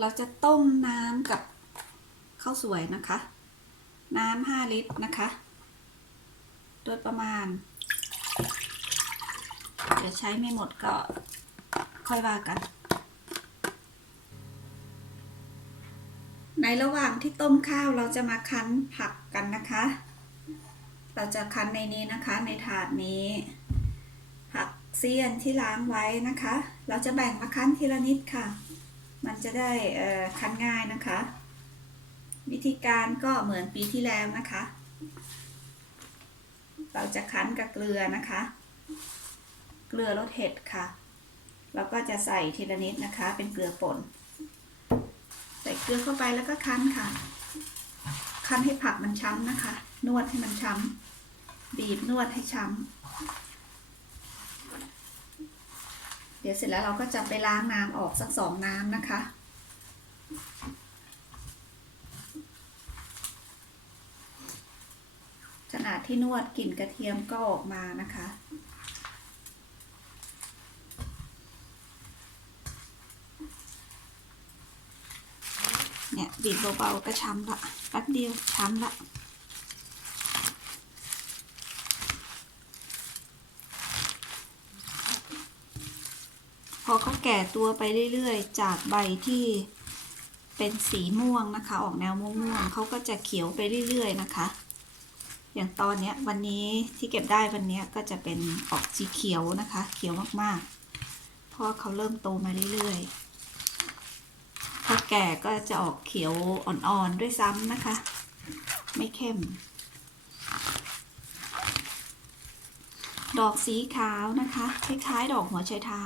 เราจะต้มน้ำกับข้าวสวยนะคะ น้ำห้าลิตรนะคะ โดยประมาณเดี๋ยวใช้ไม่หมดก็ค่อยว่ากัน ในระหว่างที่ต้มข้าวเราจะมาคั้นผักกันนะคะ เราจะคั้นในนี้นะคะ ในถาดนี้ ผักเสี้ยนที่ล้างไว้นะคะ เราจะแบ่งมาคั้นทีละนิดค่ะ มันจะได้คั้นง่ายนะคะ วิธีการก็เหมือนปีที่แล้วนะคะ เราจะคั้นกับเกลือนะคะ เกลือรสเห็ดค่ะ แล้วก็จะใส่ทีละนิดนะคะ เป็นเกลือป่น ใส่เกลือเข้าไปแล้วก็คั้นค่ะ คั้นให้ผักมันช้ำนะคะ นวดให้มันช้ำบีบนวดให้ช้ำเดี๋ยวเสร็จแล้วเราก็จะไปล้างน้ำออกสักสองน้ำนะคะขณะที่นวดกลิ่นกระเทียมก็ออกมานะคะเนี่ยบีบเบาๆก็ช้ำละแป๊บเดียวช้ำละ พอเขาแก่ตัวไปเรื่อยๆ จากใบที่เป็นสีม่วงนะคะ ออกแนวม่วงๆเขาก็จะเขียวไปเรื่อยๆนะคะ อย่างตอนเนี้ยวันนี้ที่เก็บได้วันนี้ก็จะเป็นออกสีเขียวนะคะ เขียวมากๆ เพราะเขาเริ่มโตมาเรื่อยๆพอแก่ก็จะออกเขียวอ่อนๆด้วยซ้ำนะคะ ไม่เข้ม ดอกสีขาวนะคะ คล้ายๆ ดอกหัวไชเท้า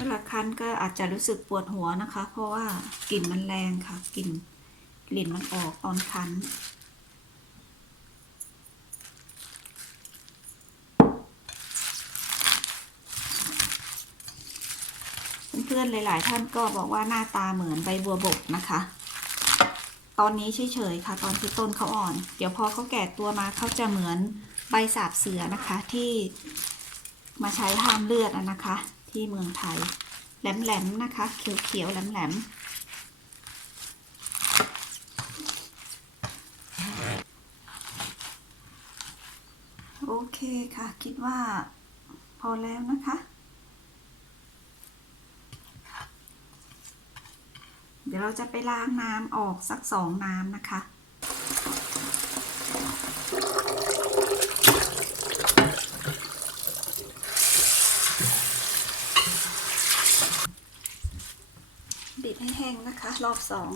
วลาคั้นก็อาจจะรู้สึกปวดหัวนะคะ เพราะว่ากลิ่นมันแรงค่ะกลิ่นกลิ่นมันออกตอนคั้น เพื่อนๆหลาย ๆ ท่านก็บอกว่าหน้าตาเหมือนใบบัวบกนะคะ ตอนนี้เฉยๆค่ะ ตอนที่ต้นเขาอ่อน เดี๋ยวพอเขาแก่ตัวมาเขาจะเหมือนใบสาบเสือนะคะที่มาใช้ห้ามเลือดนะคะ ที่เมืองไทย แหลมๆนะคะ เขียวๆแหลมๆ โอเคค่ะ คิดว่าพอแล้วนะคะ เดี๋ยวเราจะไปล้างน้ำออกสักสองน้ำนะคะ บิดให้แห้งนะคะ รอบสอง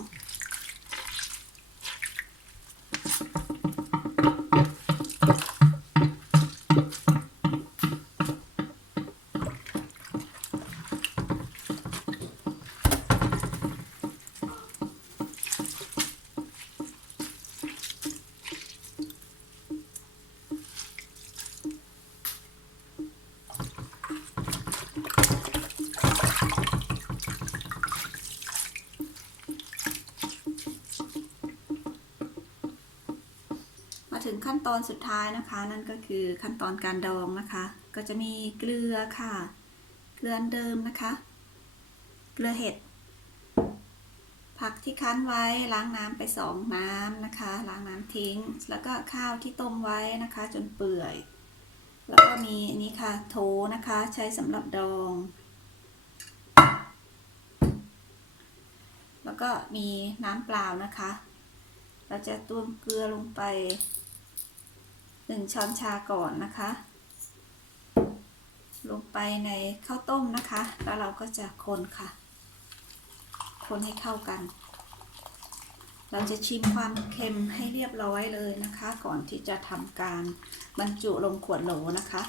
ตอนสุดท้ายนะคะ นั่นก็คือขั้นตอนการดองนะคะ ก็จะมีเกลือค่ะ เกลือเดิมนะคะ เกลือเห็ด ผักที่คั้นไว้ล้างน้ำไปสองน้ำนะคะ ล้างน้ำทิ้ง แล้วก็ข้าวที่ต้มไว้นะคะ จนเปื่อย แล้วก็มีอันนี้ค่ะโถนะคะใช้สำหรับดอง แล้วก็มีน้ำเปล่านะคะ เราจะตวงเกลือลงไป หนึ่งช้อนชาก่อนนะคะ ลงไปในข้าวต้มนะคะ แล้วเราก็จะคนค่ะ คนให้เข้ากัน เราจะชิมความเค็มให้เรียบร้อยเลยนะคะ ก่อนที่จะทำการบรรจุลงขวดโหลนะคะ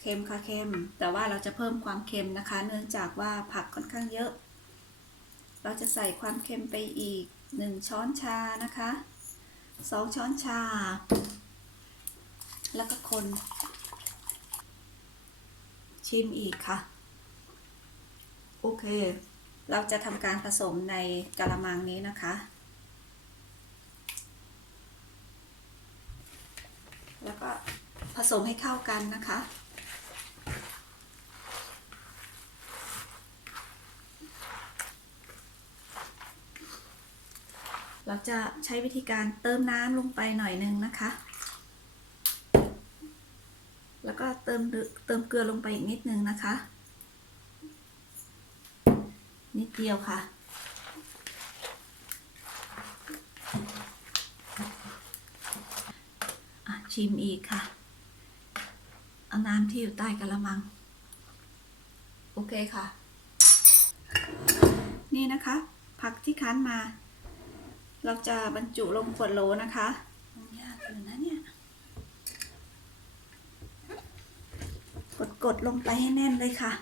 เค็มค่ะเค็ม แต่ว่าเราจะเพิ่มความเค็มนะคะ เนื่องจากว่าผักค่อนข้างเยอะ เราจะใส่ความเค็มไปอีก 1 ช้อนชานะคะ 2 ช้อนชา แล้วก็คน ชิมอีกค่ะ โอเค เราจะทำการผสมในกะละมังนี้นะคะ แล้วก็ผสมให้เข้ากันนะคะ จะใช้วิธีการเติมน้ำลงไปหน่อยนึงนะคะ แล้วก็เติมเติมเกลือลงไปอีกนิดนึงนะคะ นิดเดียวค่ะอะชิมอีกค่ะ เอาน้ำที่อยู่ใต้กระมัง โอเคค่ะ นี่นะคะ ผักที่คั้นมา เราจะบรรจุลงขวดโหลนะคะมันยากอยู่นะเนี่ย กดกดลงไปให้แน่นเลยค่ะ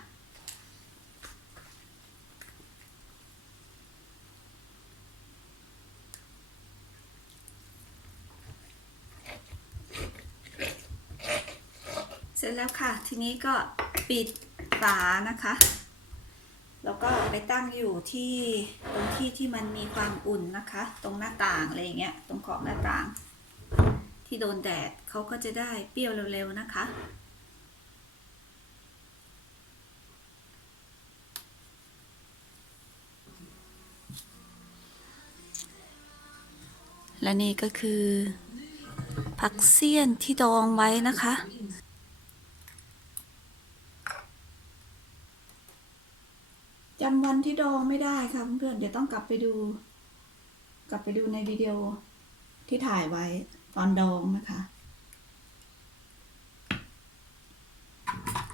เสร็จแล้วค่ะ ทีนี้ก็ปิดฝานะคะ แล้วก็ไปตั้งอยู่ที่ตรงที่ที่มันมีความอุ่นนะคะ ตรงหน้าต่างอะไรอย่างเงี้ยตรงขอบหน้าต่าง ที่โดนแดดเขาก็จะได้เปรี้ยวเร็วๆนะคะ และนี่ก็คือผักเสี้ยนที่ดองไว้นะคะ จำวันที่ดองไม่ได้ค่ะเพื่อนๆเดี๋ยวต้องกลับไปดู กลับไปดูในวิดีโอที่ถ่ายไว้ตอนดองนะคะ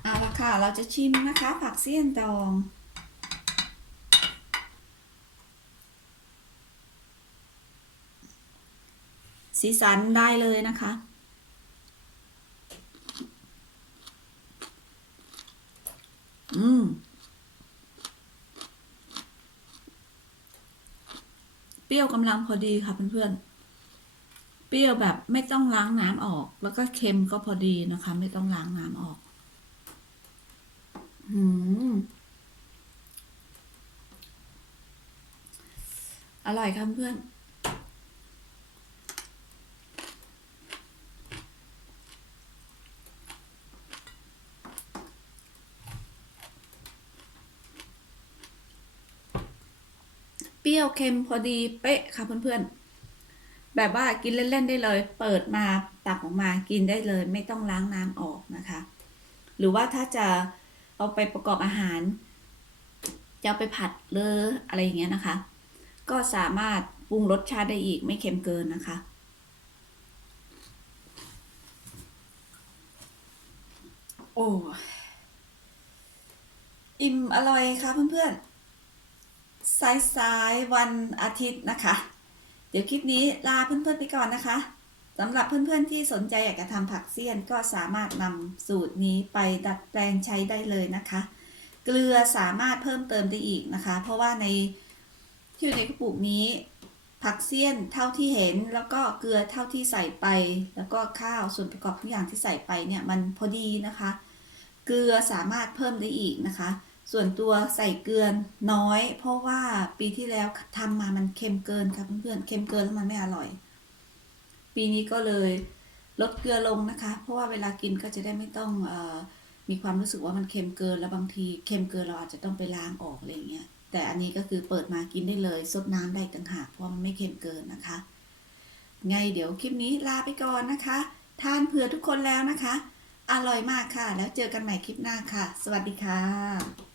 เอาละค่ะ เราจะชิมนะคะ ผักเสี้ยนดอง สีสันได้เลยนะคะอืม เปรี้ยวกำลังพอดีค่ะเพื่อนๆ เปรี้ยวแบบไม่ต้องล้างน้ำออก แล้วก็เค็มก็พอดีนะคะ ไม่ต้องล้างน้ำออก อืมอร่อยค่ะเพื่อน เค็มพอดีเป๊ะค่ะเพื่อนๆ แบบว่ากินเล่นๆได้เลย เปิดมาตักออกมากินได้เลย ไม่ต้องล้างน้ำออกนะคะ หรือว่าถ้าจะเอาไปประกอบอาหาร จะเอาไปผัดเลออะไรอย่างเงี้ยนะคะ ก็สามารถปรุงรสชาติได้อีกไม่เค็มเกินนะคะ โอ้อิ่มอร่อยค่ะเพื่อนๆ สายสายวันอาทิตย์นะคะ เดี๋ยวคลิปนี้ลาเพื่อนๆไปก่อนนะคะสำหรับเพื่อนๆที่สนใจอยากจะทำผักเสี้ยนก็สามารถนำสูตรนี้ไปดัดแปลงใช้ได้เลยนะคะ เกลือสามารถเพิ่มเติมได้อีกนะคะ เพราะว่าในที่ในกระปุกนี้ ผักเสี้ยนเท่าที่เห็นแล้วก็เกลือเท่าที่ใส่ไป แล้วก็ข้าวส่วนประกอบทุกอย่างที่ใส่ไปเนี่ยมันพอดีนะคะ เกลือสามารถเพิ่มได้อีกนะคะ ส่วนตัวใส่เกลือน้อย เพราะว่าปีที่แล้วทำมามันเค็มเกินค่ะเพื่อนๆเค็มเกินแล้วมันไม่อร่อย ปีนี้ก็เลยลดเกลือลงนะคะ เพราะว่าเวลากินก็จะได้ไม่ต้องออมีความรู้สึกว่ามันเค็มเกินแล้วบางทีเค็มเกินเราอาจจะต้องไปล้างออกอะไรเงี้ยแต่อันนี้ก็คือเปิดมากินได้เลยซดน้ำได้ต่างหากเพราะมันไม่เค็มเกินนะคะ ไงเดี๋ยวคลิปนี้ลาไปก่อนนะคะ ทานเผื่อทุกคนแล้วนะคะ อร่อยมากค่ะ แล้วเจอกันใหม่คลิปหน้าค่ะ สวัสดีค่ะ